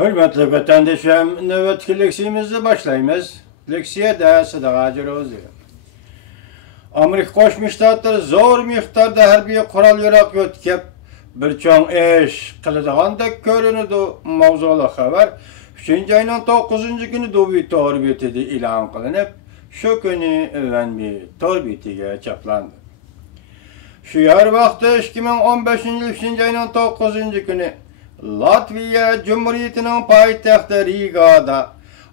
Hürmetli vatandaşlarım, nöbetki leksiyemizi başlayımız. Leksiye de Sıdık Rozi. Amerika Qo'shma Shtatlar zo'r miqdorda harbiy qurol yarog' yo'tkab bir cho'ng ish qiladigandak ko'rinadi. Mavzuli xabar 3-oyning 9-kuni Dubai torbetida e'lon qilinib, shu kuni Vanbi torbetiga chaplandi. Shu yer vaqtda 2015-yil 3-oyning 9-kuni Latviya Cumhuriyetining poytaxti Rigada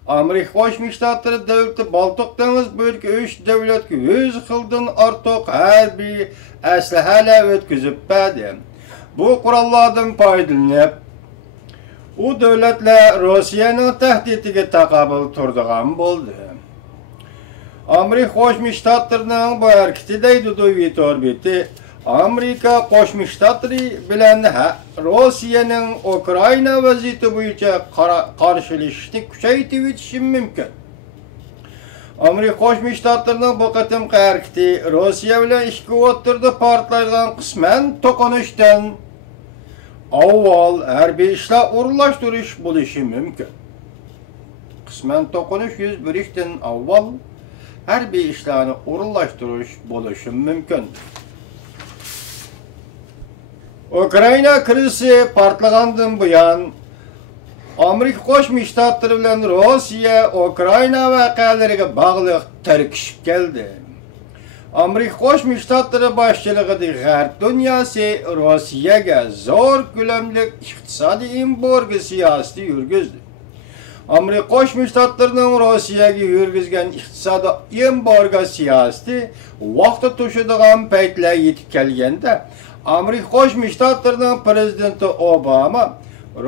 Amerika Qo'shma Shtatlar davlati Baltiq dengiz bo'yiga 3 davlatga 100 xildan ortiq harbiy aslahalar o'tkazib berdi. Bu qurollardan foydalanib, u davlatlar Rossiyaning tahdidiga taqobil turadigan bo'ldi. Amerika Qo'shma Shtatlarining bu harakati deydi Dubai torbeti Amerika Qo'shma Shtatlari bilan Rossiyaning Ukraina vaziyati bo'yicha qarshilashishni kuchaytirib o'tishi mumkin. Amerika Qo'shma Shtatlarining bu qatimqi harakati Rossiya bilan ishga o'tirdi portlaydigan qisman to'qinishdan avval harbiy ishlar o'rinlashtirish bo'lishi mumkin. Qisman to'qinish yuz berishdan avval harbiy ishlarni o'rinlashtirish bo'lishi mumkin. Ukraina krizi partlagandan buyon Amerika Qo'shma Shtatlari bilan Rossiya Ukraina voqealariga bog'liq tarkishib keldi. Amerika Qo'shma Shtatlari boshchiligidagi G'arb dunyosi Rossiyaga zo'r ko'lamli iqtisodiy embargo siyosati yurgizdi. Amerika Qo'shma Shtatlarining Rossiyaga yurgizgan iqtisodiy embargo siyosati vaqti to'shadigan paytlar yetib kelganda Amerika Qo'shma Shtatlarining prezidenti Obama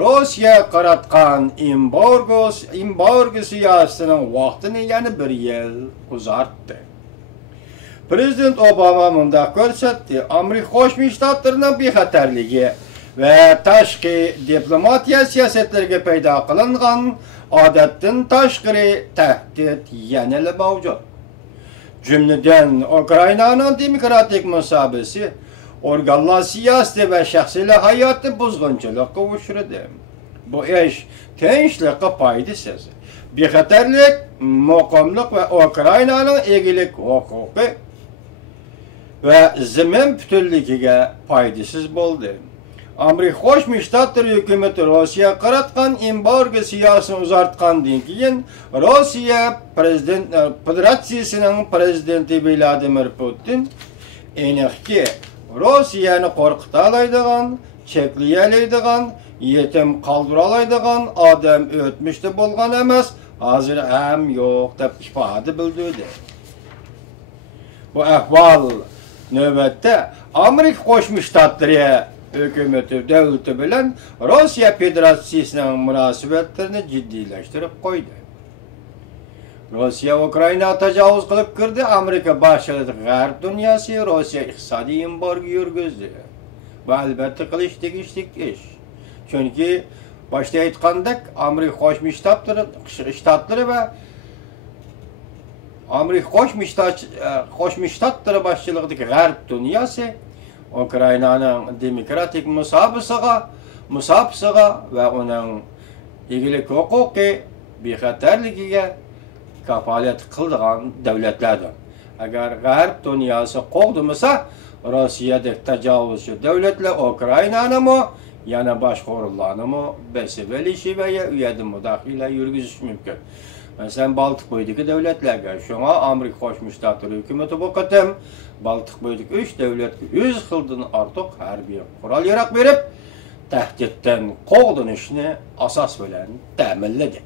Rossiya qaratgan embargo siyosatining vaqtini yana 1 yil uzartdi. Prezident Obama bunda ko'rsatdi, Amerika Qo'shma Shtatlarining bexatarligi va tashqi diplomatiya siyosatlariga paydo qilingan odatdan tashqari tahdid yana mavjud. Jumladan Ukrainaning demokratik musobaqasi organlar siyosati va shaxsiy hayoti buzg'unchilikqa uchradi. Bu ish tinchlikqa foydasiz. Bexatarlik, muqimlik va Ukrainaning egilik huquqi va zamin butunligiga foydasiz bo'ldi. Amerika Qo'shma Shtatlari hukumati Rossiya qaratgan embargo siyosatini uzartgandan keyin Rossiya Federatsiyasining prezidenti Vladimir Putin aniqki Rossiyani qo'rqita oladigan, cheklayalaydigan, yetim qoldira oladigan odam o'tmishda bo'lgan emas, hozir ham yo'q deb ifoda bildirdi. Bu ahvol navbatda Amerika Qo'shma Shtatlari hukumati davlati bilan Rossiya Federatsiyasining munosabatlarini jiddiylashtirib qo'ydi. Rossiya Ukrainaga tajovuz qilib kirdi. Amerika boshchiligidagi G'arb dunyosi Rossiya iqtisodiy embargo yurgizdi. Bu albatta qilish tegishli ish. Chunki boshda aytgandek, Amerika Qo'shma Shtatlari va Amerika Qo'shma Shtatlari boshchiligidagi G'arb dunyosi Ukrainaning demokratik musobaqasiga va uning egilik huquqi bexatarligiga kafolat qilgan davlatlardir. Agar G'arb dunyosi qo'g'dimasa, Rossiyadagi tajovuzchi davlatlar Ukrainani yana boshqa o'rinlarni bosib olishi va u yerda mudofaa yurgizishi mumkin. Masalan, Baltiq bo'yidagi davlatlarga, shunga Amerika Qo'shma Shtatlari hukumati bu qatim Baltiq bo'yidagi 3 davlatga 100 xildan ortiq harbiy qurol yarog' berib, tahdiddan qo'g'dinishni asos bilan ta'minladi.